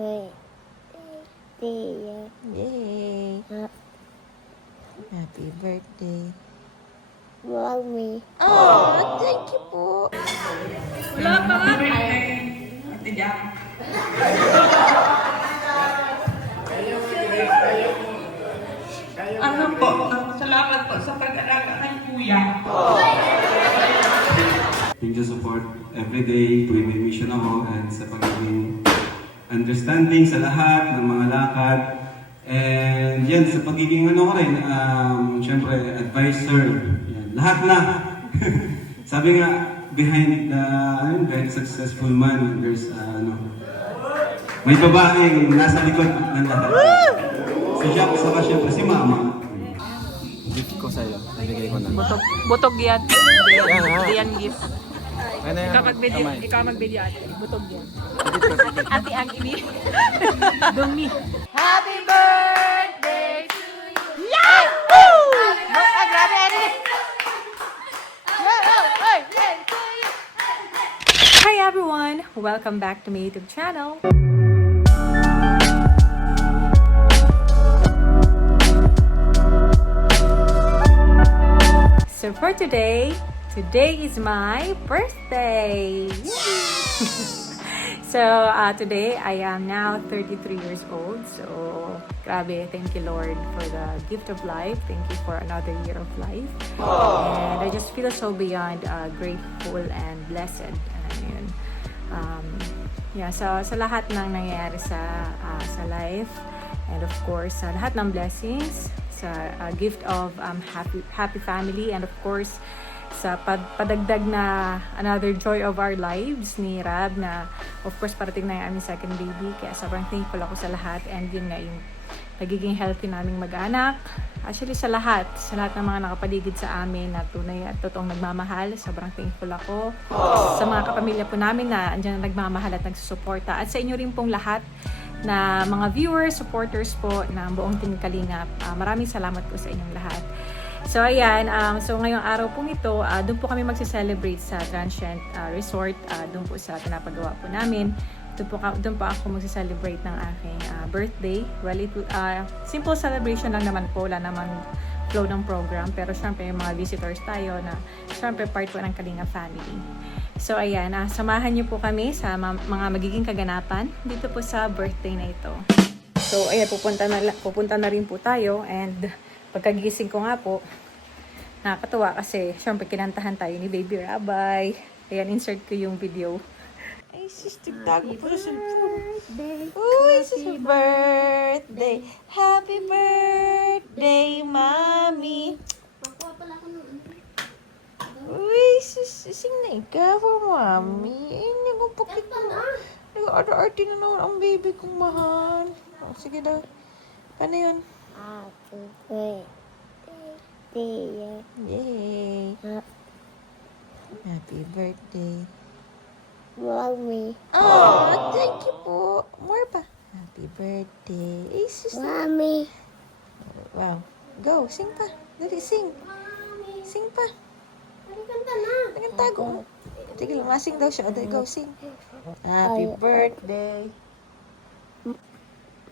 Yay! Happy birthday. Mommy. Oh, thank you po. Wala pa nga. Ate Jack. Ano po? Salamat po sa pag-alaga kay Kuya. Yung support every day tuwing may mission ako and sa pagiging understanding sa lahat ng mga lakad. And yan, sa pagiging ano ko rin, syempre, advisor. Yan, lahat na. Sabi nga, behind the successful man, there's may babaeng nasa likod ng lahat. Si Jack, saka syempre si Mama. Gift ko sa'yo. Nabigay ko na. Butog yan. Yan, ha? Hindi yan gift. Ano yan? Ikaw mag-video ate. Butog yan. Edit ko. Ate ang ini. Dumi. Happy birthday to you. Yahoo! Grabe, Eri. Hi everyone! Welcome back to my YouTube channel. So for today is my birthday! So today I am now 33 years old. So grabe, thank you Lord for the gift of life. Thank you for another year of life. And I just feel so beyond grateful and blessed. Yun. Yeah, so sa lahat ng nangyayari sa life, and of course sa lahat ng blessings, sa gift of happy family, and of course sa padagdag na another joy of our lives ni Rab, na of course parating na yung aming second baby, kaya sobrang thankful ako sa lahat. And yun nga, yung nagiging healthy naming mag-anak, actually sa lahat ng mga nakapaligid sa amin na tunay at totoong nagmamahal, sobrang thankful ako. Sa mga kapamilya po namin na andyan na nagmamahal at nagsusuporta, at sa inyo rin pong lahat na mga viewers, supporters po ng buong Team Kalingap, maraming salamat po sa inyong lahat. So ayan, so ngayong araw pong ito, doon po kami magse-celebrate sa Transient Resort, doon po sa pinapagawa po namin. Doon po ako magse-celebrate ng aking birthday. Well, simple celebration lang naman po, wala naman flow ng program, pero syempre yung mga visitors tayo na syempre part po ng Kalinga family. So ayan, samahan niyo po kami sa mga magiging kaganapan dito po sa birthday na ito. So ayan, pupunta na rin po tayo, and pagkagising ko nga po, nakakatuwa kasi syempre kinantahan tayo ni Baby Rabay. Ayan, insert ko yung video. Ay, sis, tigtago po sa cellphone. Uy, sis, birthday. Happy birthday, Mami. Uy, sis, sing na ikaw, Mami. Ay, nagupakit mo. Nag-arte na naman ang baby kong mahal. Oh, sige daw. Ano yun? Happy birthday. Yay. Happy birthday. Mommy. Oh, thank you po. More pa. Happy birthday. Ay, sis. Mommy. Wow. Go, sing pa. Dali, sing. Sing pa. Nagkantago. Sige lang, masing daw siya. Dali, go, sing. Happy birthday.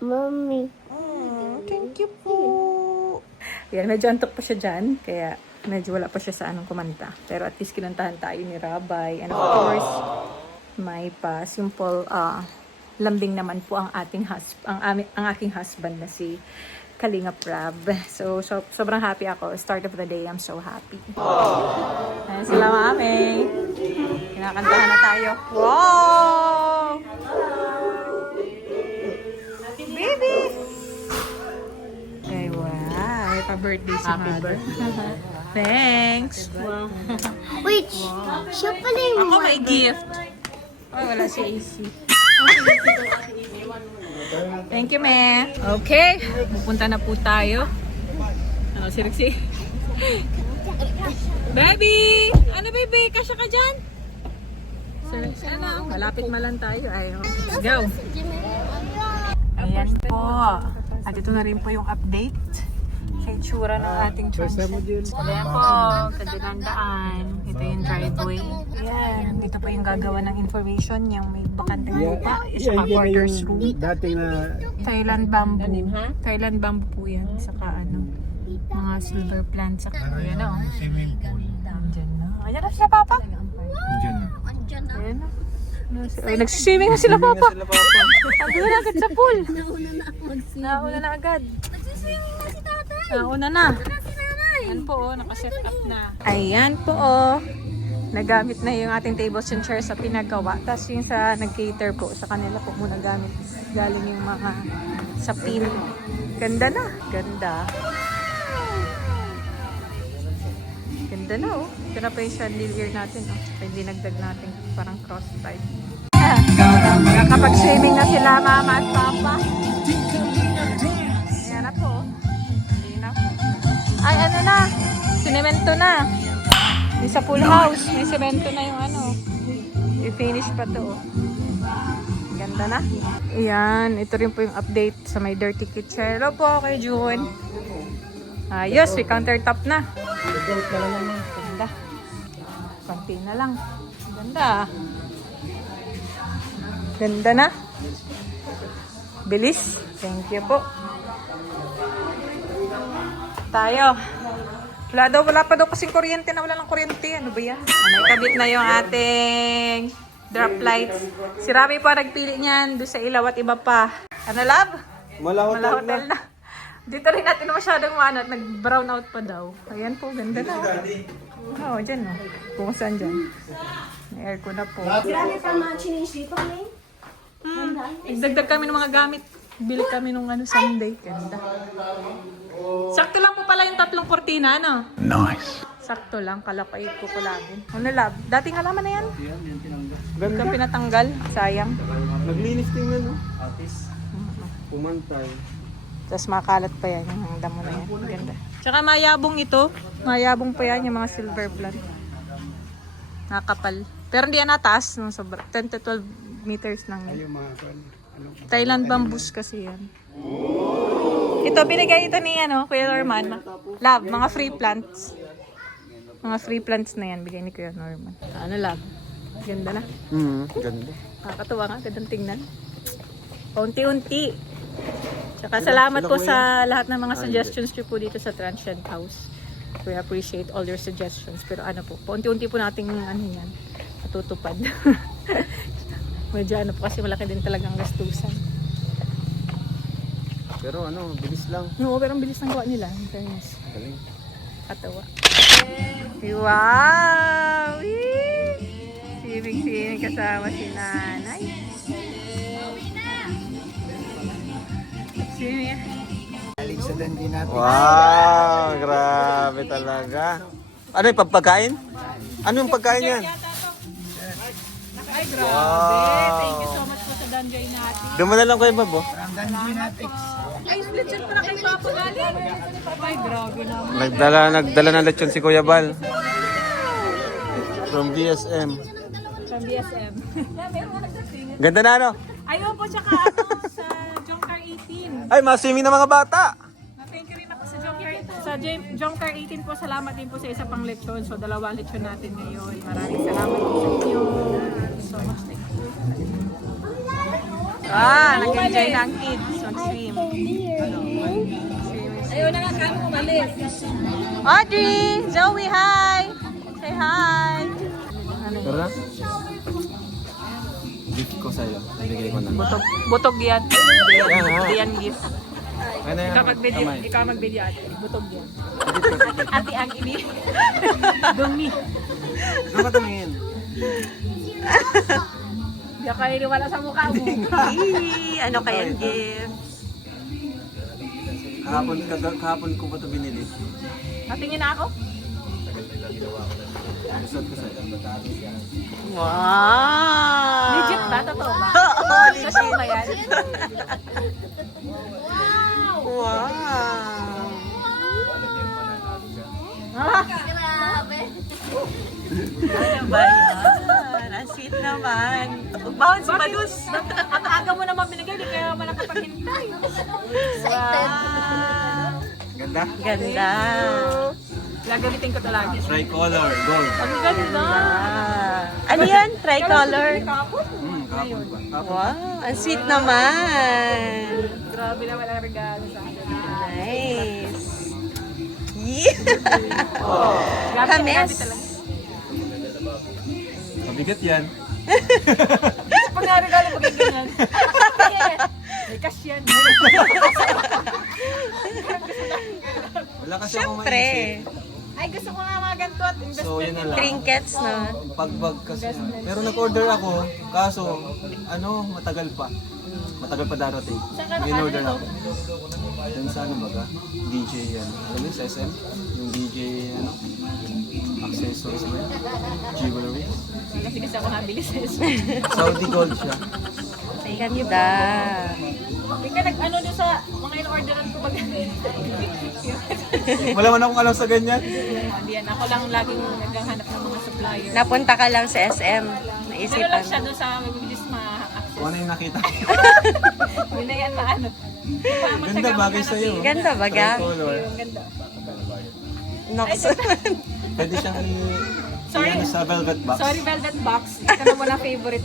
Mommy. Thank you po. Ayan, medyo antok pa siya dyan, kaya medyo wala pa siya sa anong kumanta. Pero at least kinantahan tayo ni Rabay. And of course, may simple lambing naman po ang aking husband na si Kalinga Rab. So sobrang happy ako. Start of the day, I'm so happy. Ayan sila mami. Kinakantahan na tayo. Wow! Baby! Ay, wow. Happy birthday si Mother. Thanks. Wow. Wait, siya pala yung Ako may gift. Oh, wala si AC. Thank you, me. Okay, pupunta na po tayo. Ano, si Rexy? Baby! Ano, baby? Kasya ka dyan? Si Rexy, ano? Malapit malang tayo. Ay, let's go. Ayan po. At ito na rin po yung update. malaki itsura ng ating transit. Ayan po, kadyang daan. Ito yung driveway. Ayan, dito po yung gagawa ng information, yung may bakanteng lupa, saka quarters room. Dati na Thailand bamboo. Thailand bamboo po yan. Saka ano, mga silver plants. Saka ayan o. Andyan na. Ayan na sila, Papa. Diyan. Ayan na. Ay, nagsiswimming na sila, Papa. Andun na agad sa pool. Nauna na agad. Nagsiswimming na si tatay. Nauna na. Ayan po, nakaset up na. Ayan po, nagamit na yung ating tables and chairs sa pinagawa. Tapos yung sa nag-cater po, sa kanila po muna gamit. Galing yung mga sa pin. Ganda na. Ganda. Ganda na, oh. Ito na pa yung chandelier natin, oh. Pwede nagdag natin parang cross type. Nakakapag-swimming na sila, Mama at Papa. Ayan na po. Hindi na. Ay, ano na. Sinemento na. Yung sa pool house, may semento na yung ano. I-finish pa to, oh. Ganda na. Ayan, ito rin po yung update sa may dirty kitchen. Hello po kay June. Ayos, may countertop na. Ganda. Konti na lang. Ganda. Ganda na. Bilis. Thank you po. Tayo. Wala pa daw kasing kuryente na wala ng kuryente. Ano ba yan? Nakabit na yung ating drop lights. Si Rami pa nagpili niyan doon sa ilaw at iba pa. Ano, love? Mala hotel na. Dito rin natin masyadong maanat. Nag-brown out pa daw. Ayan po, ganda na. Oo, dyan o. Kung saan dyan. May aircon na po. Igdagdag kami ng mga gamit. Bili kami nung ano, Sunday. Ganda. Sakto lang po pala yung 3 kortina, ano? Nice. Sakto lang, kalapait ko kulagin. Ano, lab? Dating halaman na yan? Yan tinanggal. Huwag kang pinatanggal. Sayang. Naglinis tingnan, no? Atis. Pumantay. Tapos makalat pa yan, yung damo na yan. Ganda. Tsaka mayabong ito. Mayabong pa yan, yung mga silver plant. Nakakapal. Pero hindi yan nataas. No? Sobra, 10 to 12 meters lang yan. Thailand bamboos kasi yan. Ito, binigay ito ni Kuya Norman. Love, mga free plants. Mga free plants na yan, bigay ni Kuya Norman. Ano, love? Ganda na. Ganda. Nakakatuwa nga, gandang tingnan. Unti-unti. Tsaka salamat po sa lahat ng mga suggestions nyo po dito sa Transient House. We appreciate all your suggestions. Pero ano po, unti-unti po nating yan, matutupad. Medyo ano po kasi malaki din talagang gastusan. Pero ano, bilis lang. No, pero ang bilis ng gawa nila. In fairness. Galing. Katawa. Wow! Sibig-sibig kasama si nanay. Sibig. Wow, grabe talaga. Ano yung pagkain? Ano yung pagkain yan? Ay, grabe. Thank you so much po sa Danjay natin. Dumala lang kayo, Babo. Ay, lechon pala kay Papa galing. Ay, grabe naman. Nagdala ng lechon si Kuya Bal. From BSM. From BSM. Ganda na, ano? Ayun po, tsaka ako sa Jomcar 18. Ay, maswimming na mga bata. Thank you rin ako sa Jomcar 18 po. Salamat din po sa isa pang lechon. So, 2 lechon natin ngayon. Maraming salamat po sa inyo. So much thank you. Nag-enjoy na ang kids. Mag-swim. Ayun na nga, kami umalis. Audrey! Zoe, hi! Say hi! Pero na? Gift ko sa'yo. Nabigay ko na. Butog yan. Yan, ha? Hindi yan gift. Ano yan? Ikaw mag-video ate. Butog yan. Ate ang ini. Dumi. Ano ka tumingin? Hindi ako iniwala sa mukha mo. Ano kayang gift? Kahapon ko ba ito binili? Natingin na ako? Gusto ko sa'yo. Wow! Legit ba? Totoo ba? Oo, Totoo ba yan? Wow! Grabe. Ano ba yan? Ang sweet naman. Bawon si Madus. Ang aga mo naman binigay, di kaya naman nakapaghintay. Excited. Wow! Ganda. Ganda. Gagamitin ko talaga. Tricolor, gold. Ang ganda. Ano yan? Tricolor? Kapon pa. Wow, ang sweet naman. Grabe naman ang regalo sa akin. Nice. Yeah. Gamit Kames. talaga. Mabigat yan. Pag naregalo mo ganyan. May cash yan. Wala kasi akong Siyempre. maisip. Ay, gusto ko nga mga ganito at invest. So, yun na lang. Trinkets, no? Pagbag kasi. Pero nag-order ako, kaso, matagal pa. Matagal pa darating. In-order ako. Yan sa ano baga? DJ yan. Ano sa SM? Yung DJ, accessories na yun. Jewelry. Kasi ako nabili sa Saudi gold siya. Ganda. Hindi ka nag-ano din sa mga in-orderan ko ba ganyan? Wala man akong alam sa ganyan. Hindi yan. Ako lang laging naghahanap ng mga supplier. Napunta ka lang sa SM. Pero Naisipan lang siya mo. doon sa mabilis ma-access. Kung ano yung nakita. Hindi na yan maano. Ganda bagay sa'yo. Ganda baga? Tricolor. Ang ganda. Nox. Pwede siyang Sorry. i-ano sa velvet box. Sorry, Velvet Box. Ito na wala favorite.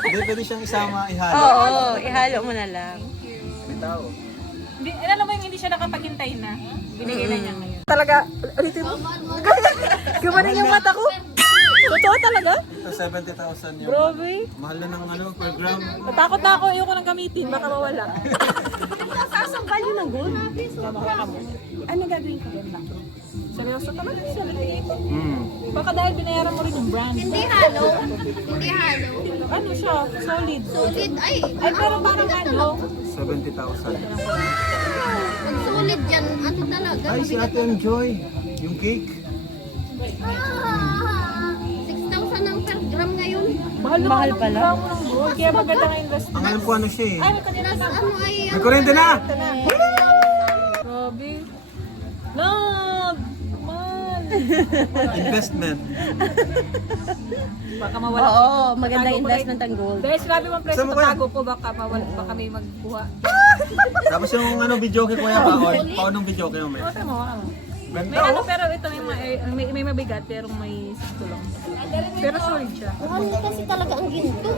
Hindi, pwede siyang isama, ihalo. Oo, ihalo mo na lang. May tao. Hindi, alam mo yung hindi siya nakapaghintay na. Binigay na niya ngayon. Talaga, ulitin mo. Gumanin yung mata ko. Totoo talaga? Ito 70,000 yung Grabe. mahal na ng per gram. Natakot na ako. Ayoko nang gamitin. Baka mawala. Saan value ng gold? Ano gagawin ko din lang? Seryoso talaga siya. Hmm. Baka dahil binayaran mo rin yung brand. Hindi halo. Hindi halo. Ano siya? Solid. Solid. Ay, Ay, pero parang ano? 70,000. pag solid yan, ano talaga? Ay, si Ate Enjoy. Yung cake. 6,000 ang per gram ngayon. Mahal naman Mahal ang pala. gramo ng gold. Kaya maganda ang investment. Ang alam ko ano siya eh. Ay, may kanina Plus na. ano ay May kuryente na! Grabe. Love! Mahal. Investment. Baka mawala. Oo, maganda Tatago ko investment ang gold. Dahil sinabi mo ang presyo, Saan mo kaya? tatago ko. Baka mawala. Baka may magkuha. Tapos yung video ko kuya Paon. Paon ng video ko may. Okay mo, ano? May Ganda ano, oh. pero ito may mabigat, pero may sakto lang. Pero solid siya. mahal kasi talaga ang ginto.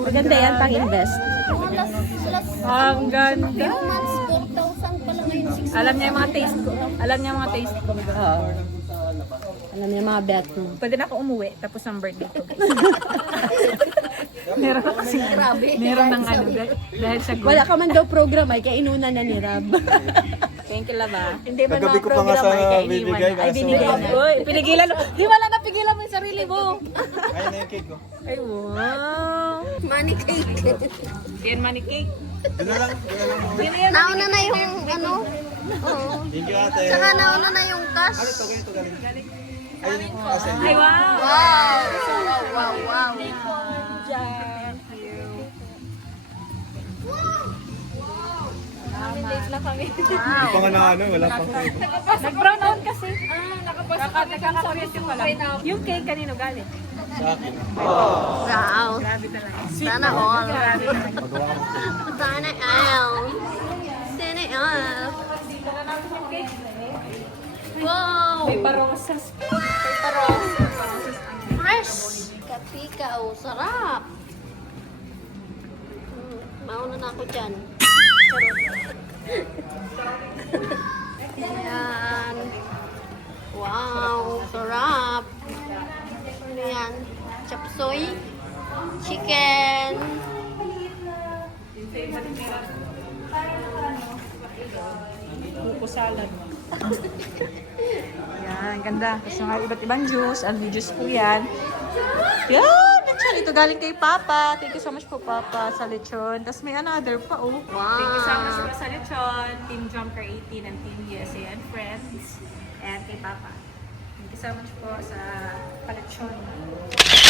Maganda yan pang invest. Plus Ang ganda. few months, 4,000 pala ngayon, 6,000. Alam niya yung mga taste ko. Alam niya yung mga taste ko. Oo. Alam niya mga bet mo. Pwede na ako umuwi, tapos ang birthday ko. Meron na kasi meron ng ano, dahil sa gold. Wala ka man daw program ay kainunan na ni Rab. Thank you, Laba. Hindi man Kagabi mga ko pa nga program sa ay kainiwan bibigay, na. Ay kaso- binigay na. Uy, pinigilan. Di wala na pigilan mo yung sarili mo. Ayun na yung cake ko. Ay, wow. Money cake. Yan money cake. Doon na lang. Nauna na yung ano. Oo. Thank you ate. Saka nauna na yung cash. Ito, ganito galing. Ayun, kasi. Ay, wow. Wow. Wow, wow, wow. Hindi pa nga na ano, wala pa. Nag-brown out kasi. Nakaka-kuryente pala. Yung cake kanino galing? Sa akin. Wow. Grabe talaga. Sana all. Magawa ka ng Sana all. Sana all. Wow. May parosas. Fresh. Kapika. Oh, sarap. Mauna na ako dyan. Ayan. Wow, sarap. Ano yan? Chop suey, chicken. Buko salad. Yan, ganda. Tapos mga iba't ibang juice. Ano juice po yan? Yan, lechon. Ito galing kay Papa. Thank you so much po, Papa, sa lechon. Tapos may another pa, oh. Wow. Thank you so much po sa lechon. Team Jumper 18 and Team USA and Friends. And kay Papa. Thank you so much po sa palechon.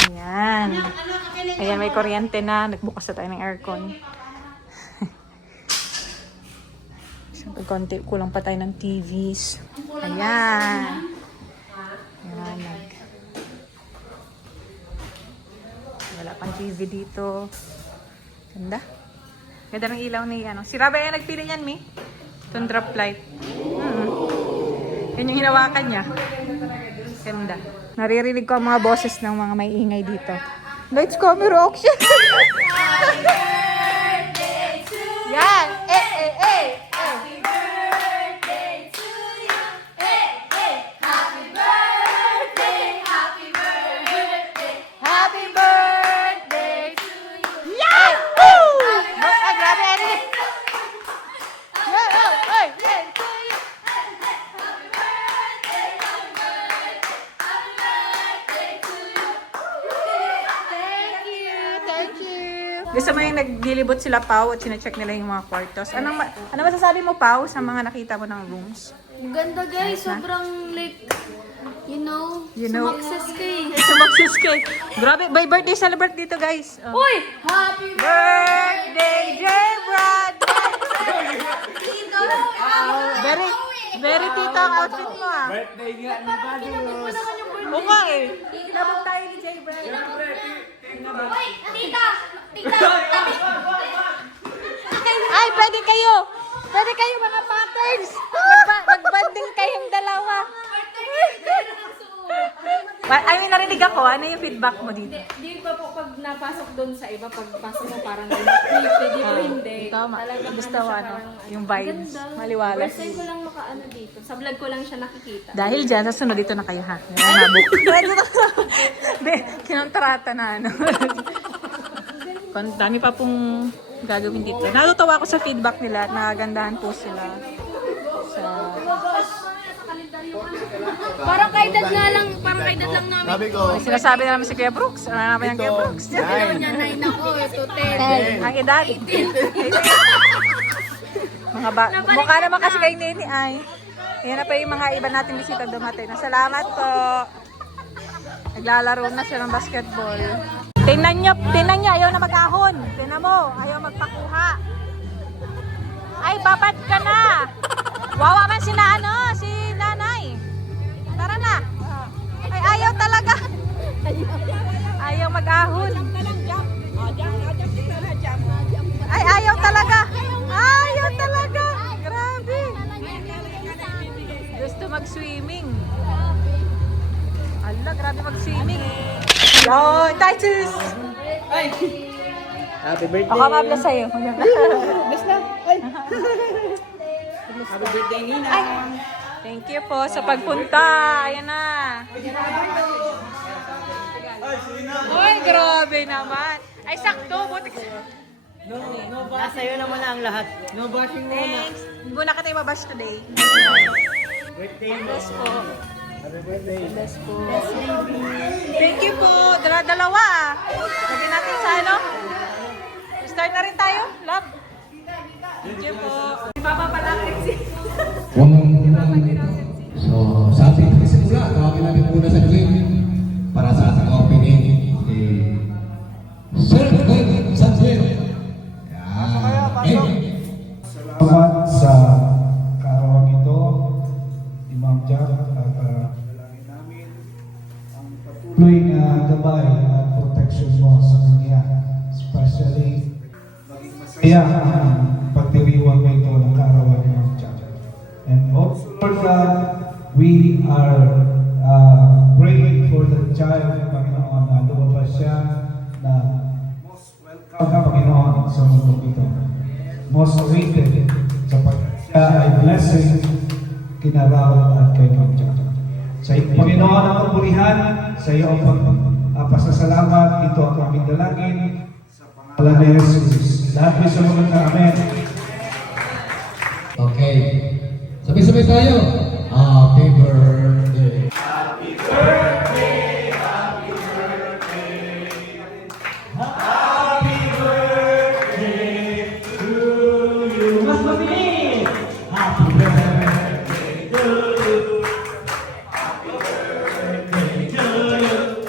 Ayan. Ayan, may kuryente na. Nagbukas na tayo ng aircon. Siyempre, konti. Kulang pa tayo ng TVs. Ayan. Ayan. Wala pang TV dito. Ganda. Ganda ng ilaw ni ano. Si Rabay ay nagpili niyan, Mi. Itong drop light. Yan yung hinawakan niya. Ganda. Naririnig ko ang mga boses ng mga may ingay dito. Lights, camera, action! Yan! Happy birthday to you! Yahoo! Ah, grabe, Eric! Gusto mo yung naglilibot sila, Pao, at sinecheck nila yung mga kwartos. Ano masasabi mo, Pao, sa mga nakita mo ng rooms? Ganda guys, sobrang like, you know, sumakses ka eh. Sumaksis ka. Grabe, by birthday celebrate dito, guys. Oh. Uy! Happy Birthday, J-Brad! Very tita ang outfit mo, ah. Birthday nga ni Badus. Oo nga eh. Labot tayo ni J-Brad. Uy! Tita! Ay, pwede kayo. Pwede kayo mga patterns. Magbanding kayong dalawa. I mean, narinig ako. Ano yung feedback mo dito? Di ba po pag napasok doon sa iba, pagpasok mo parang dito hindi. Tama. Talagang Gusto ano mo siya, ano, parang yung vibes. ganda. Maliwalas. First time ko lang makaano dito. Sa vlog ko lang siya nakikita. Dahil dyan, sa sunod dito na kayo ha. Nabuk. Hindi, kinontrata na ano. Dami pa pong gagawin dito. Natutuwa ako sa feedback nila at nakagandahan po sila. Parang kay dad nga lang, parang kay dad lang namin. Sabi ko, May sinasabi na naman si Kuya Brooks. Ano naman yung Kuya Brooks? Niya 9 ako, ito 10. Ang edad. Mukha naman kasi kay Nene ay. Ayan na pa yung mga iba nating bisita dumating. Salamat po. Naglalaro na siya ng basketball. Tingnan nyo, ayaw na mag-ahon. Tingnan mo, ayaw magpakuha. Ay, papat ka na. Wawa man si nanay. Tara na. Ay, ayaw talaga. Ayaw mag-ahon. Ay, ayaw talaga. Ayaw talaga. Grabe. Gusto mag-swimming. Ala, grabe mag-swimming. Yo, Titus! happy birthday. Ako mabla sa'yo. Bless na. Ay. Happy birthday, Nina. Thank you po sa pagpunta. Ayan na. Uy, grabe naman. Ay, sakto. Buti ka. Nasa iyo naman ang lahat. No bashing muna. Thanks. Hindi mo na kita ibabash today. Birthday mo. Bless po. Happy birthday. Bless po. Thank you po. Dala-dalawa ah. Lagyan natin sa ano. Start na rin tayo. Love. Thank you po. Papapalakit si... So, sa ating simula, tawagin natin muna sa dream para sa ating opening. Sir Ben Sanjay. Salamat sa kaarawan ito, Imam Jack, at dalangin namin ang patuloy na gabay at protection mo sa kanya, especially maging masaya ang pagdiriwang mo ito ng kaarawan ni Imam Jack. And also, Lord God, we are praying for the child, Panginoon, na lumabas siya na most welcome, Panginoon, sa mundo ito. Most awaited sapagkat siya ay blessing kina Raul at kay Ma'am Jack. Sa iyo, Panginoon, ang kapurihan, sa iyo ang pasasalamat, ito ang aming dalangin sa pangalan ni Jesus. Lahat may sumunod na amen. Okay. Sabay-sabay tayo. Happy birthday. Happy birthday. Happy birthday. Happy birthday to you. Mas mabilis. Happy birthday to you. Happy birthday to you.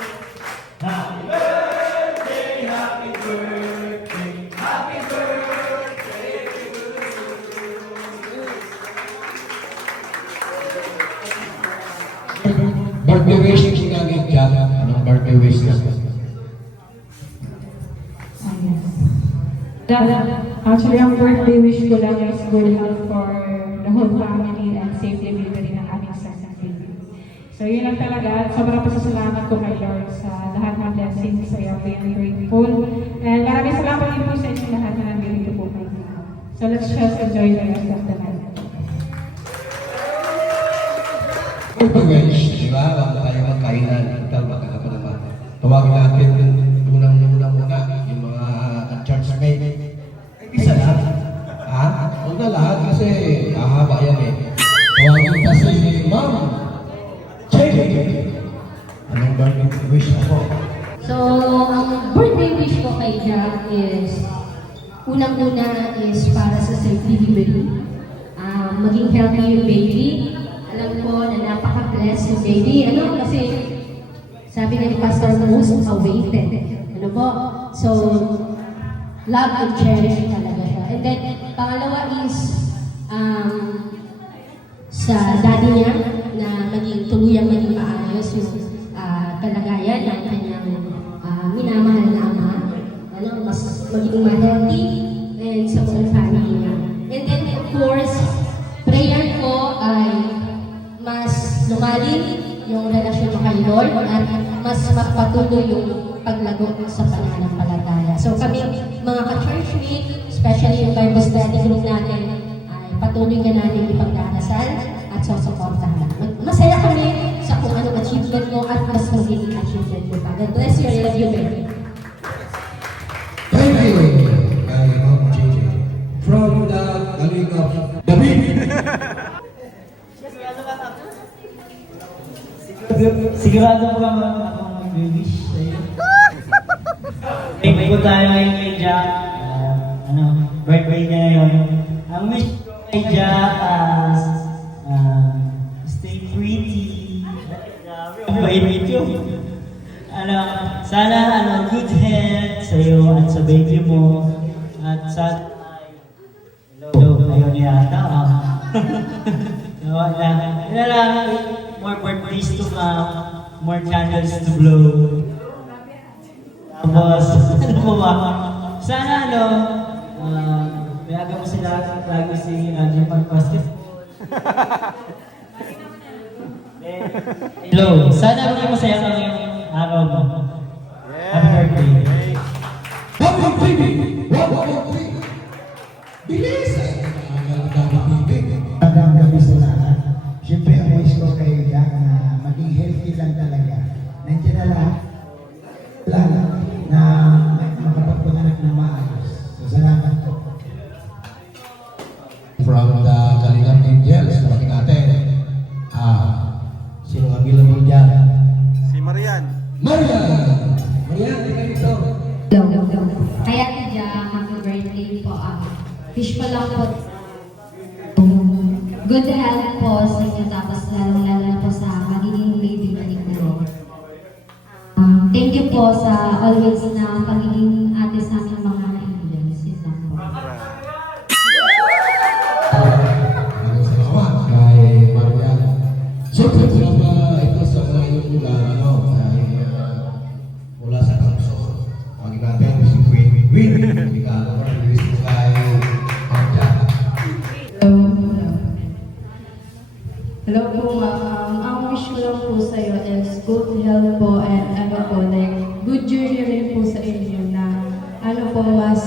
Happy birthday. Happy birthday. Happy birthday to you. Birthday wish si Kagit Jack. Anong birthday wish ka? Actually, ang birthday wish ko lang is good health for whole family and safe delivery ng aming second baby. So yun lang talaga. Sobrang pasasalamat ko kay Lord sa lahat ng blessings. I am very grateful. And maraming salamat din po sa inyo lahat na nandito po kayo. So let's just enjoy the rest of the night. Guys, di ba? Bago tayo magkainan, ikaw baka ka pa naman. Tawagin natin unang-una muna yung mga churchmate. Isa lang. Ha? Huwag na lahat kasi hahaba yan eh. Tawagin kita si Ma'am JJ. Anong birthday wish ako? So, ang birthday wish ko kay Jack is, unang-una is para sa safe delivery. Maging healthy yung baby. Alam ko na napaka-blessed yung baby. Ano? Kasi sabi nga ni Pastor most awaited. Ano po? So, love and cherish talaga siya. And then, pangalawa is sa daddy niya na tuluyang maging maayos yung kalagayan ng kanyang minamahal na ama. Ano, mas maging ma-healthy and sa mga family niya. And then, of course, prayer ko ay mas lumalim yung relasyon mo kay Lord at mas magpatuloy yung paglago sa pananampalataya. So kami mga ka-churchmate, especially yung Bible study group natin, ay patuloy ka natin ipagdarasal at susuportahan. Masaya kami sa kung anong achievement mo at mas magiging achievement mo pa. God bless you. I love you, baby. Thank you, kay Ma'am JJ. From the galing of David. Sigurado po ako akong mag-wish sa iyo. Thank po tayo ngayon kay Jack. Birthday niya ngayon. Ang wish ko kay Jack stay pretty. Ang bait yun. Sana good health sa iyo at sa baby mo. At sa hello, ayaw niya ata. More birthdays to come, more candles to blow. Tapos, ano po ba? Sana mayaga mo sila lagi si Andrew pag-basket. Hello, sana maging masaya ka ngayong araw mo. Happy birthday. Happy baby! Bilis! Magandang gabi sa lahat. Siyempre, ang wish ko kay Jack na maging healthy lang talaga. Nandiyan na lang na makapagpanganak na maayos. So, salamat po. From the Kalingap Angels, talaking natin. Sino ang available dyan? Si Marian. Marian! Marian, di kayo ito. Hello. Kaya Jack, happy birthday po. Wish ko lang po good health po sa inyo, tapos lalong-lalo na po sa magiging baby balik na rin. Thank you po sa always na pagiging ate sa aming mga angels. Yun lang po. Maraming salamat kay Marian. Siyempre, ito sa ngayon mula, mula sa Kamso. Pagin natin, si Queen. Hindi ka alam, release mo kay Marian. Hello po, ma'am. Ang wish ko lang po sa iyo is good health po and good journey rin po sa inyo na mas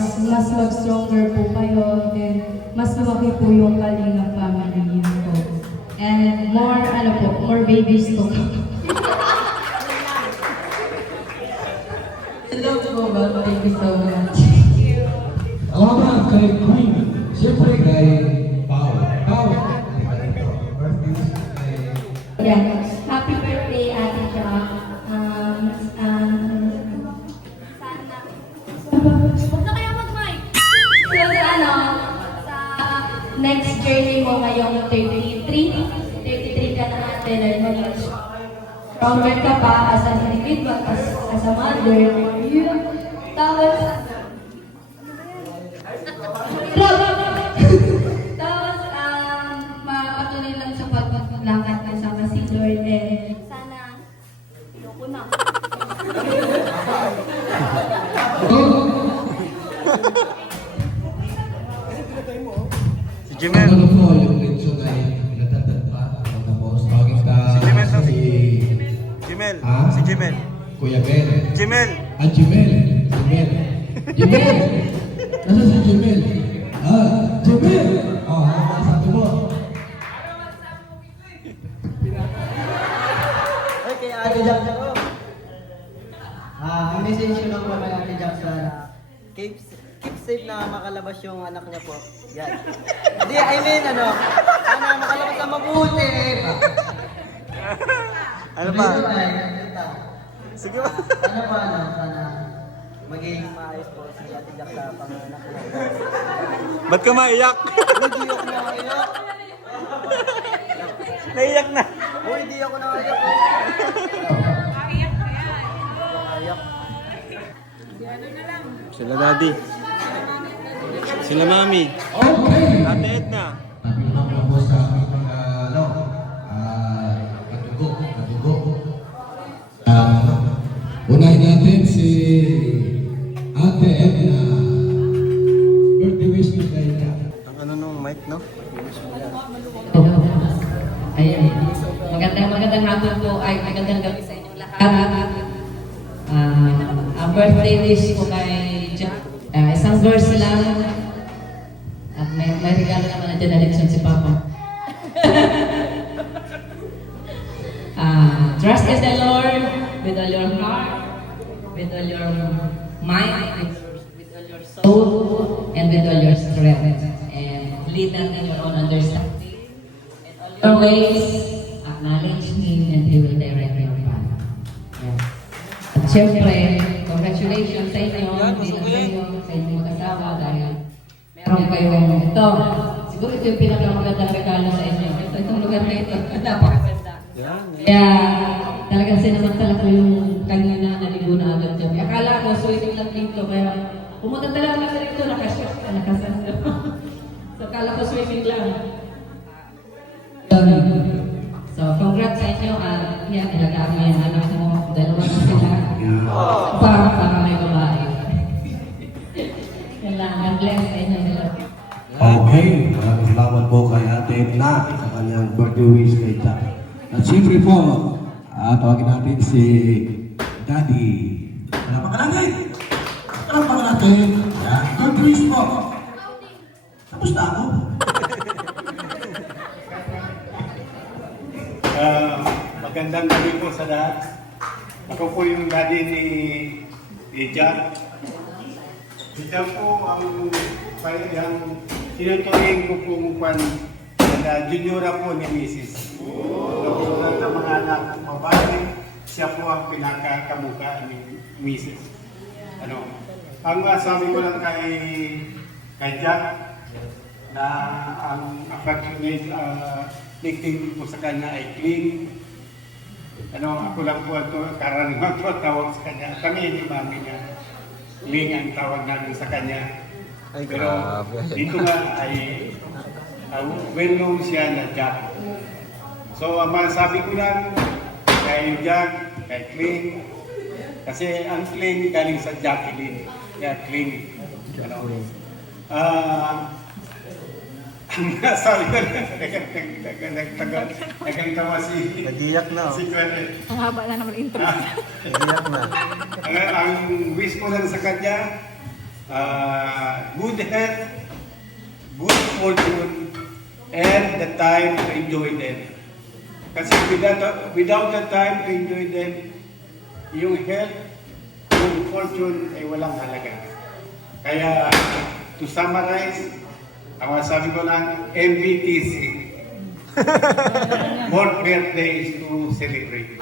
mag-stronger po kayo and mas lumaki po yung Kalingap family yun po. And more babies po. Hello po, ma'am. Thank you so much. Salamat kay Queen. Siyempre kay Pao. Yan. Happy birthday, Ate Jack. Huwag na kayo mag-mic! So, sa next journey mo ngayong 33 ka na ate, and stronger ka pa as an individual, as a mother. Tapos, mapatuloy lang sa paglakad kasama si Lord. Sana, iloko na. Si Jimel. Ano po yung mention na Kuya Ben. Jimel! At Jimel. Jimel! Nasaan si Jimel? Jimel! Oh, ano ba sabi mo? Okay, Ate Jack ako. Ang message ko lang po kay Ate Jack sa keep safe na makalabas yung anak niya po. Yan. Hindi, I mean, sana makalabas na mabuti. Ano pa? Sige ba? Sana maging maayos po si Ate Jack sa panganak niya. Ba't ka maiyak? Hindi ako naiyak. Naiyak na. Hindi ako naiyak. Sila daddy. Sila mami. Okay! Ate Edna. Sabi naman ko po sa aming mga, katugo. Unahin natin si Ate Edna. Birthday wish mo kayo na. Ang ano nung mic, no? Ayan. Magandang hapon po ay magandang gabi sa inyong lahat. Ang birthday wish ko kay Jack. Isang verse lang. At may regalo naman na dyan na leksyon si Papa. Trust in the Lord with all your heart, with all your mind, with all your soul, and with all your strength. And lead not in your own understanding. In all your ways, acknowledge Him and He will direct your path. Yes. At syempre, congratulations sa inyo, sa inyong mag-asawa dahil meron kayong ito. Siguro ito yung pinakamagandang regalo sa inyo. Itong lugar na ito, napakaganda. Kaya talagang sinamantala ko yung kanina naligo na agad dyan. Akala ko swimming lang dito, kaya pumunta talaga lang dito, nakasando. So akala ko swimming lang. So congrats sa inyo at yan, ilagaan mo yung anak mo. Dalawa na sila. Para may babae. Yan lang, God bless sa inyo. Okay, maraming salamat po kay Ate Edna sa kanyang birthday wish kay Jack. At siyempre po, tawagin natin si Daddy. Palapakan natin. Good wish po. Tapos na ako. Magandang gabi po sa lahat. Ako po yung daddy ni Jack. Si Jack po ang tinuturing ko po na juniora po ni Mrs. Sa mga anak babae, siya po ang pinakakamukha ni Mrs. Ang sabi ko lang kay Jack na ang affectionate nickname ko sa kanya ay clean. Ako lang po ito, karaniwang po tawag sa kanya. Kami ni mami niya, Ling ang tawag namin sa kanya. Ay, Pero grabe. dito nga ay well known siya na Jack. So, ang masabi ko lang kay Jack, kay Cling, kasi ang Cling galing sa Jacqueline. Kaya Cling. Ang sabi ko na, nagkatawa si... Nag-iyak na. Si Clement. Ang haba na naman intro. Nag-iyak na. Ang wish ko lang sa kanya, good health, good fortune, and the time to enjoy them. Kasi without the time to enjoy them, yung health, yung fortune ay walang halaga. Kaya, to summarize, ang sabi ko lang, MBTC. More birthdays to celebrate.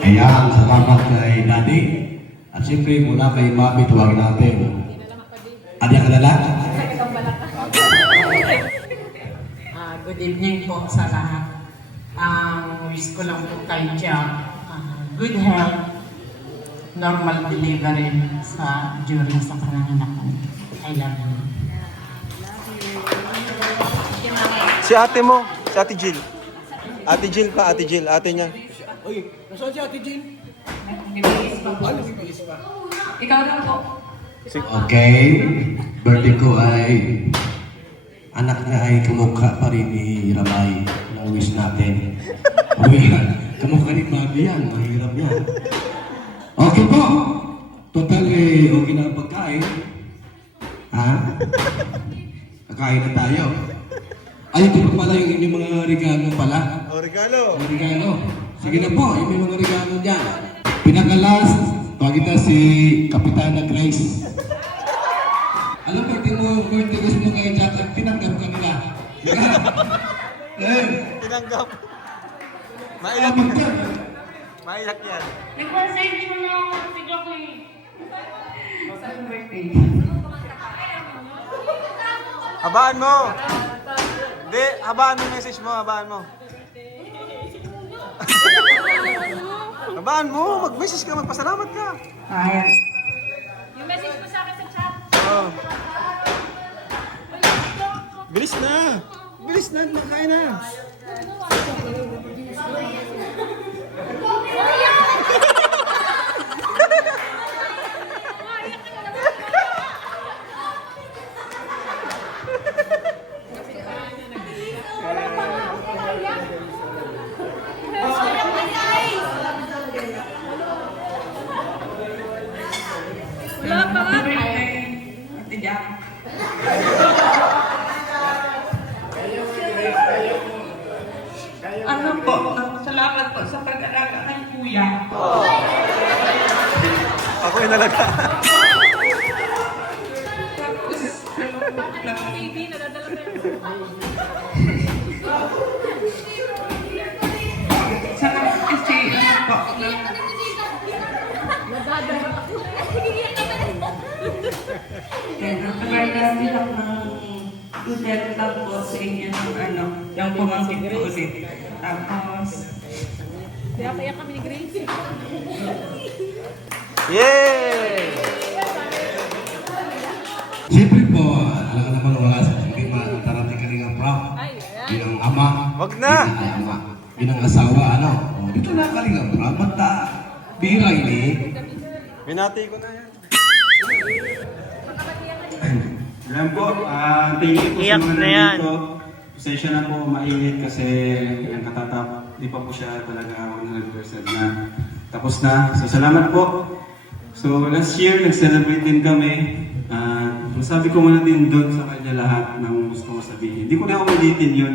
Ayan, salamat kay Daddy. At siyempre, mula kay Mami, tuwagin natin. Adi ka dala? Good evening po sa lahat. Ang wish ko lang po kay Jack, good health, normal delivery during sa pananganak. I love you. Si ate mo, si Ate Jill. Ate Jill pa, Ate Jill, ate niya. Uy, nasaan si Ate Jean? Ikaw lang po. Okay, birthday ko ay anak niya ay kamukha pa rin ni Ramay ng wish natin. O yan, kamukha ni Bobby yan, mahirap yan. Okay po, total okay na ang pagkain. Ha? Kakain na tayo. Ay, ito pa pala yung inyong mga regalo pala. Oh, regalo! Regalo. Sige na po, yung mga regalo dyan. Pinaka-last, pagkita si Kapitana Grace. Alam mo, mo yung birthday gusto mo kay Jack at tinanggap ka nila. Tinanggap. Maiyak. Maiyak yan. Nag-message mo na ako si Jokoy. Sa birthday. Habaan mo! Hindi, habaan mo yung message mo, habaan mo. Habaan mo, mag-message ka, magpasalamat ka. Ayan. Yung message mo sa akin sa chat. Oh. Bilis na! Bilis na, makain na! Wala pa nga. Ate Jack. Ano po, salamat po sa pag-alaga kay Kuya. Ako yung nalaga. TV, nadadala ko yun. Saka kasi, ano po, nag-alas din ako ng good health lang po sa inyo ng ano, yung pumangkin ko ulit. Tapos, Kaya kami ni Grace. Yay! Siyempre po, alam naman wala sa hindi matarating ka rin ang proud. Bilang ama. Wag na! Bilang ama. Bilang asawa, ano? O, dito na ka rin ang proud. Ba't bira ini? Binati ko na yan. Alam po, thank you po sa mga nandito. Pasensya na po, mainit kasi yung katatap, di pa po siya talaga 100% na tapos na. So salamat po. So last year, nag-celebrate din kami. Sabi ko muna din doon sa kanya lahat ng gusto ko sabihin. Hindi ko na ulitin yun.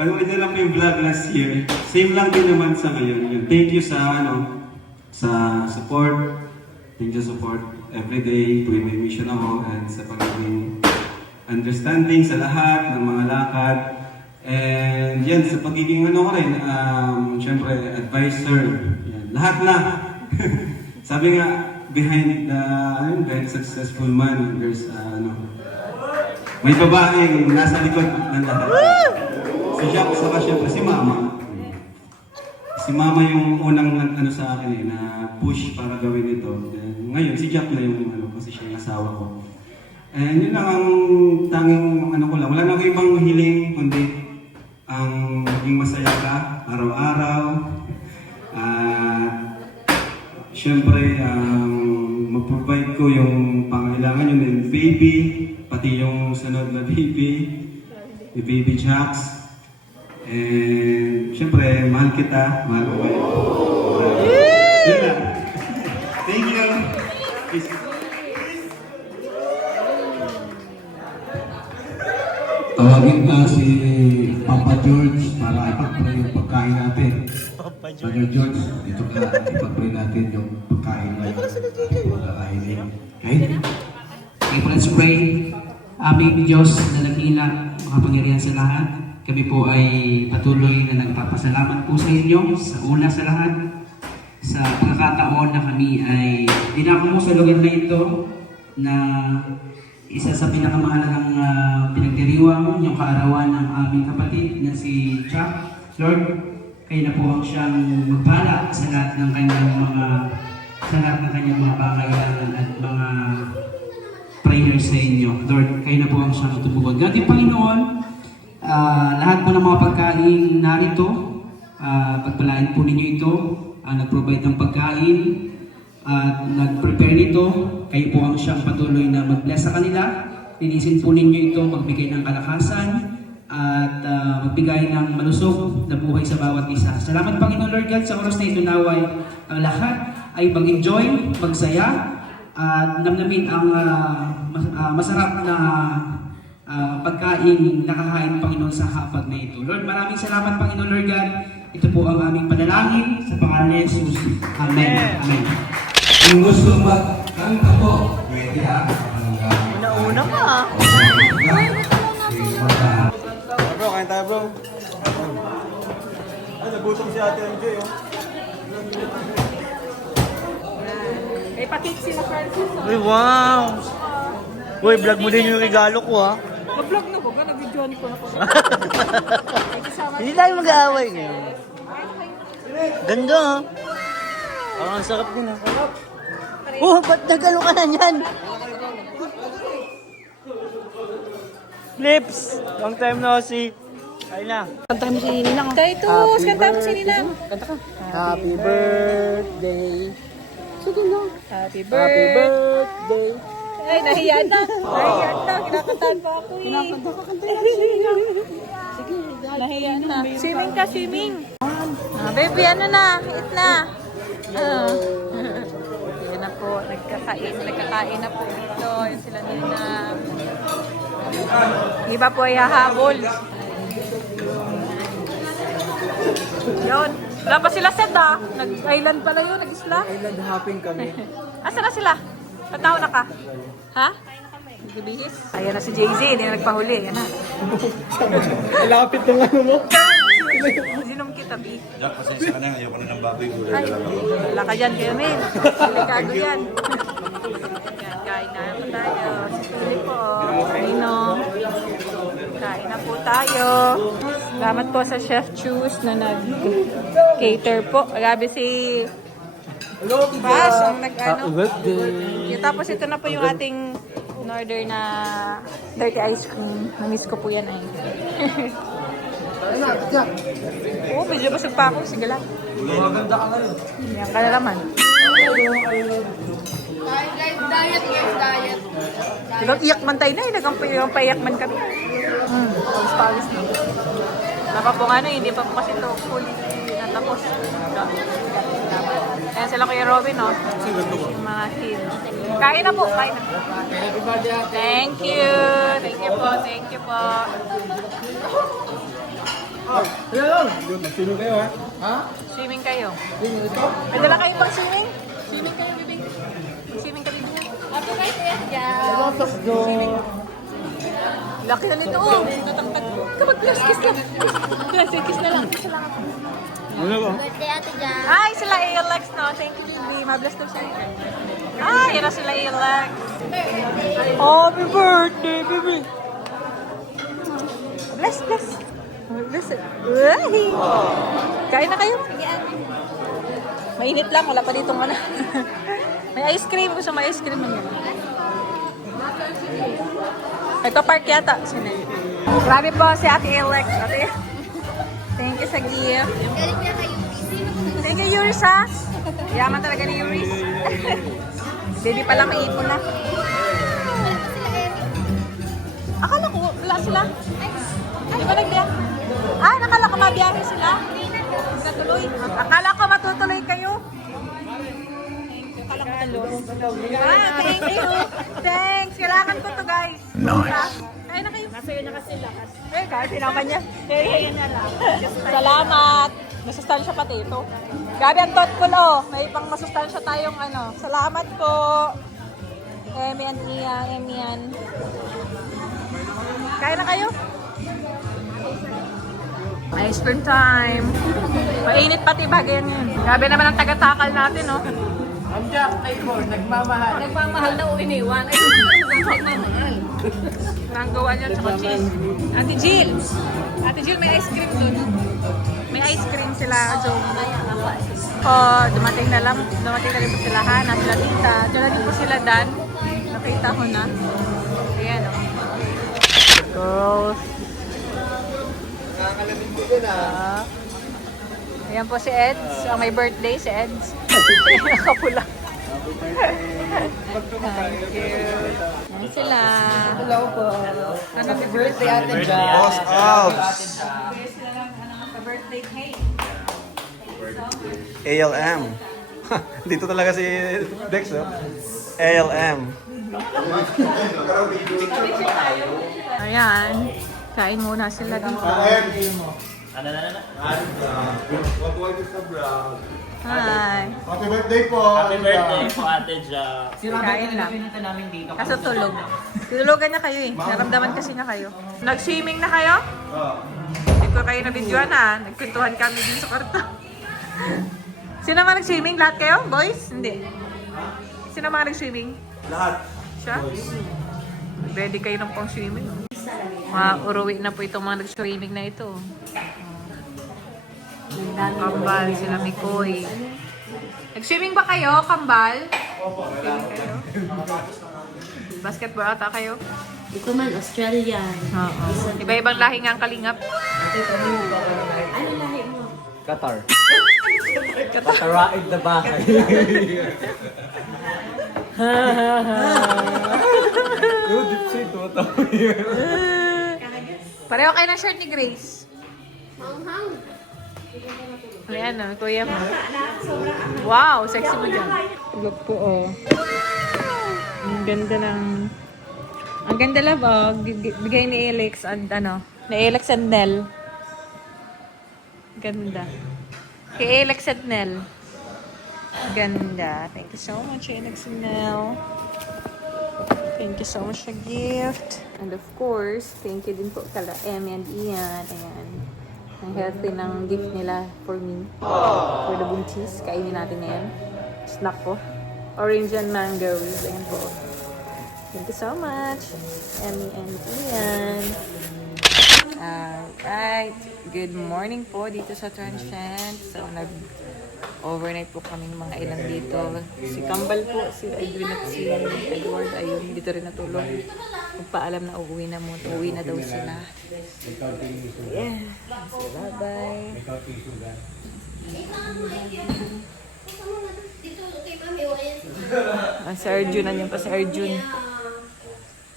Panood niyo lang po yung vlog last year. Same lang din naman sa ngayon. Thank you sa sa support. Thank you support everyday tuwing may mission ako and sa pagiging understanding sa lahat ng mga lakad. And yan, sa pagiging ko rin, syempre, advisor. Yan, lahat na. Sabi nga, behind the successful man, there's may babaeng nasa likod ng lahat. Si Jack, saka syempre si Mama. Si Mama yung unang sa akin na push para gawin ito. Then, ngayon, si Jack na yung kasi siya yung asawa ko. And yun lang ang tanging ko lang. Wala na akong ibang hiling, kundi ang maging masaya ka araw-araw. Syempre, mag-provide ko yung pangailangan yun ng baby, pati yung sunod na baby, yung baby Jacks. And syempre, mahal kita, mahal ko kayo. Yun lang. Thank you. Peace. Tawagin ka si Papa George para ipag-pray yung pagkain natin. Papa George, dito ka ipag-pray natin yung pagkain na yung pagkakainin. Okay? Okay, let's pray. Aming Diyos na nakila, makapangyarihan sa lahat. Kami po ay patuloy na nagpapasalamat po sa inyo sa una sa lahat. Sa pagkakataon na kami ay dinako mo sa lugar na ito na isa sa pinakamahalagang pinagdiriwang yung kaarawan ng aming kapatid na si Chuck. Lord, kayo na po ang siyang magpala sa lahat ng kanyang mga pangailangan at mga prayers sa inyo. Lord, kayo na po ang siyang tumugon. Dating Panginoon, lahat po ng mga pagkain narito, pagpalain po ninyo ito, nag-provide ng pagkain, at nag-prepare nito, kayo po ang siyang patuloy na mag-bless sa kanila, linisin po ninyo ito, magbigay ng kalakasan, at magbigay ng malusog na buhay sa bawat isa. Salamat Panginoon Lord God sa oras na ito, naway ang lahat ay mag-enjoy, magsaya, at namnamin ang masarap na pagkain nakahain Panginoon sa hapag na ito. Lord, maraming salamat Panginoon Lord God. Ito po ang aming panalangin sa pangalan ni Jesus. Amen. Amen. Kung gusto magkanta po, pwede Una-una ka. Bro, kain tayo bro. Ay, nagutom si Ate MJ oh. May pakik sila Francis. Uy, wow! Uy, vlog mo din yung regalo ko ha. Mag-vlog na ko, nag-videoan ko na ko. Hindi tayo mag-aaway ngayon. Ganda ha. Ang sarap din ha. Oh, ba't nagano ka na yan? Flips! Long time no see. Ay na. Kanta mo si Ninang. Titus, kanta mo si Ninang. Kanta ka. Happy birthday. Sige na. Happy Happy birthday. Ay, nahiya na. Nahiya na. Kinakantahan pa ako eh. Kinakanta ka, kanta na. Sige, nahiya na. Swimming ka, swimming. Baby, ano na? Eat na. Yan na po. Nagkakain na po ito. Yan sila nila. Iba po ay hahabol. Yun. Wala pa sila set ah. Nag-island pala yun. Nag-isla. Island hopping kami. Asa na sila? Pataw na ka? Ha? Nagbibihis? Ayan na si Jay-Z. Hindi na nagpahuli. Ayan na. Lapit ng ano mo. Zinom kita, B. Jack, pasensya ka na. Ayoko na ng baboy. Gulay Ay, na lang ako. wala ka dyan, kayo, men. Delikado yan. Yan, kain na po tayo. Sili po. Ninong. Kain na po tayo. Salamat po sa Chef Choose na nag-cater po. Grabe si Bash ang nag-ano. Tapos ito na po yung ating in-order na dirty ice cream. Na-miss ko po yan ay. Oo, medyo basag pa ako. Sige lang. Maganda ka ngayon. Yan ka na naman. Diet guys, diet. Digang iyak man tayo na eh. Digang paiyak man kami. Pawis na. Baka po nga hindi pa po kasi ito fully natapos. Ayan sila Kuya Robin, no? Yung mga kids. Kain na po, kain na. Thank you. Thank you po, thank you po. Sino kayo ha? Ha? Swimming kayo. Sino ito? May dala kayo pang swimming? Swimming kayo, bibig. Swimming ka, bibig. Happy birthday, Jan. Let's go. Laki na nito, oh. Natangkad ko. Kapag-kiss lang. Kiss na lang. Kiss na lang. Ano ko? Birthday Ate Jan. Ay, sila Alex, no? Thank you, baby. Mabless daw siya. Ay, yun na sila Alex. Happy birthday, baby. Bless, bless. Bless it. Ay. Kain na kayo. Mainit lang, wala pa ditong ano. May ice cream. Gusto may ice cream man yun. Ito park yata. Sino? Grabe po si Ate Alex. Ate. Thank you sa gift. Galing niya kayo. Thank you, Yuris, ha? Yaman talaga ni Yuris. Baby pa lang, may ipon na. Akala ko, wala sila. Di ba nagbiyahe? Ah, nakala ko mabiyahe sila. Natuloy. Akala ko matutuloy kayo. Akala ko tuloy. Ah, thank you. Thanks. Kailangan ko to, guys. Nice. Kaya na kayo. Nasa'yo na kasi lakas. Eh, kahit naman niya. Kaya na lang. Salamat. Masustansya pati ito. Grabe ang thoughtful, oh. May pang masustansya tayong ano. Salamat po. Emian, Emian. Kaya na kayo? Ice cream time. Mainit pati bagay yun. Grabe naman ang taga-takal natin, oh. Ang Jack, nagmamahal. Nagmamahal na o iniwan. Ay, nagmamahal. Nanggawa niya sa cheese. Ate Jill. Ate Jill, may ice cream doon. May ice cream sila. So, dumating na rin po sila Hana, sila Tita. Diyan na din po sila Dan. Nakita ko na. Ayan, oh. Girls. Nakakalamin ko din ah. Ayan po si Eds. Ang may birthday si Eds. Nakapula. Thank you. Yan sila. Hello po. Happy birthday, Ate Ja. Boss Alps! birthday cake. ALM. Dito talaga si Dex, no? ALM. Ayan. Kain muna sila dito. Hi. Happy birthday po! Happy birthday po, Ate Ja. Kain lang. Kaso tulog. Tulugan na kayo eh. Naramdaman kasi na kayo. Nag-swimming na kayo? Hindi ko kayo na-videoan ha. Nagkwentuhan kami din sa kwarto. Sino mga nag-swimming? Lahat kayo? Boys? Hindi. Sino mga nag-swimming? Lahat. Siya? Ready kayo ng pang swimming. Uruwi na po itong mga nag-swimming na ito. Kambal, sila Mikoy. Nag-swimming ba kayo, Kambal? Swimming kayo? Basketball ata kayo? Di ko man, Australian. Oo. Iba-ibang lahi nga ang kalingap. Ano lahi mo? Qatar. Qataraid na bahay. Pareho kayo ng shirt ni Grace. Ayan na, kuya mo. Wow, sexy mo dyan. Look po, oh. Ang ganda ng... Ang ganda labog. Bigay ni Alex and ano, ni Alex and Nell. Ganda. Kay Alex and Nell. Ganda. Thank you so much, Alex and Nell. Thank you so much sa gift. And of course, thank you din po kala Emmy and Ian. Ayan. Ang healthy ng gift nila for me. For the buntis. Kainin natin ngayon. Snack po. Orange and mango. Ayan po. Thank you so much, Emmy and Ian. Alright. Good morning po dito sa Transcend. So, nag-overnight po kaming mga ilan dito. Si Kambal po, si Edwin at si Edward. Ayun, dito rin natulog. Magpaalam na uuwi na mo. Uuwi na daw sila. Yeah. So, bye-bye. Si Arjun, nandiyan pa si Arjun.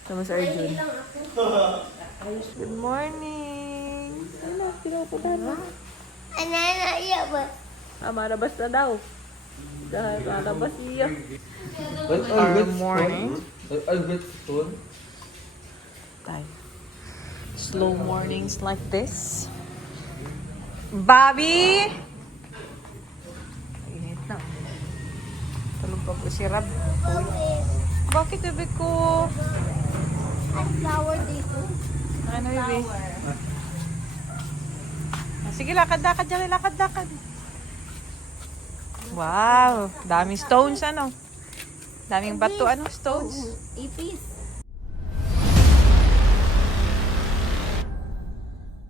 Sama si Arjun. Good morning. Ano, pinupunta na? iya ba? Marabas na daw. Dahil marabas iya. Good morning. Slow mornings like this. Bobby! Init na. Tulog pa po si Rab. Bakit, bebe ko? Flower dito. Ano, bebe? Sige, lakad-lakad dyan. Lakad-lakad. Wow! Daming stones, ano? Daming bato, ano? Stones? Ipis.